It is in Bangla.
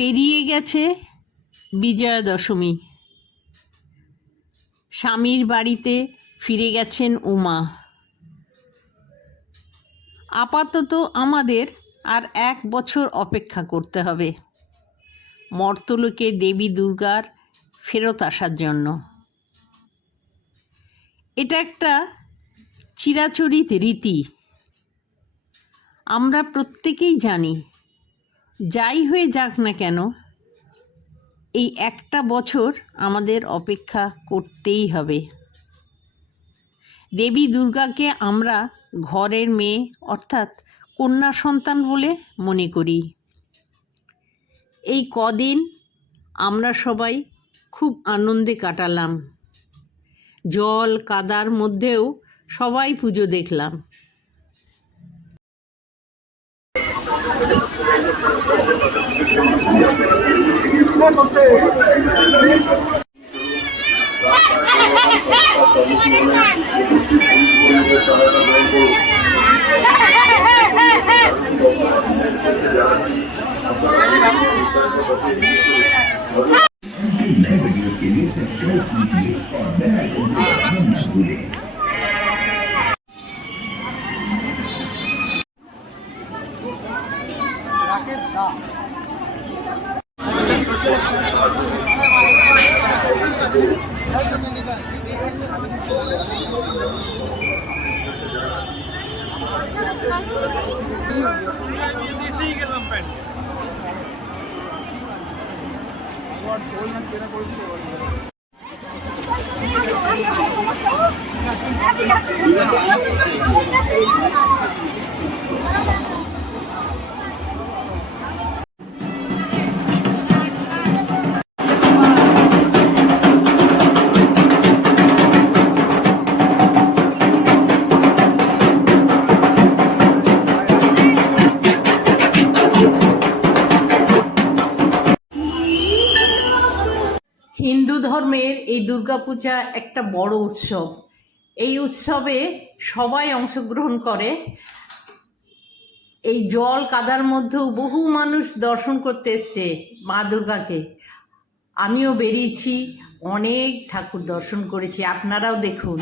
পেরিয়ে গেছে বিজয়া দশমী। স্বামীর বাড়িতে ফিরে গেছেন উমা। আপাতত আমাদের আর 1 বছর অপেক্ষা করতে হবে মর্তলোকে দেবী দুর্গার ফেরত আসার জন্য। এটা একটা চিরাচরিত রীতি। আমরা প্রত্যেকেই জানি, যাই হয়ে যাক না কেন, এই 1টা বছর আমাদের অপেক্ষা করতেই হবে। দেবী দুর্গাকে আমরা ঘরের মেয়ে অর্থাৎ কন্যা সন্তান বলে মনে করি। এই কদিন আমরা সবাই খুব আনন্দে কাটালাম। জল কাদার মধ্যেও সবাই পুজো দেখলাম। হিন্দু ধর্মের এই দুর্গাপূজা একটা বড় উৎসব। এই উৎসবে সবাই অংশগ্রহণ করে। এই জল কাদার মধ্যেও বহু মানুষ দর্শন করতে এসছে মা দুর্গাকে। আমিও বেরিয়েছি, অনেক ঠাকুর দর্শন করেছি, আপনারাও দেখুন।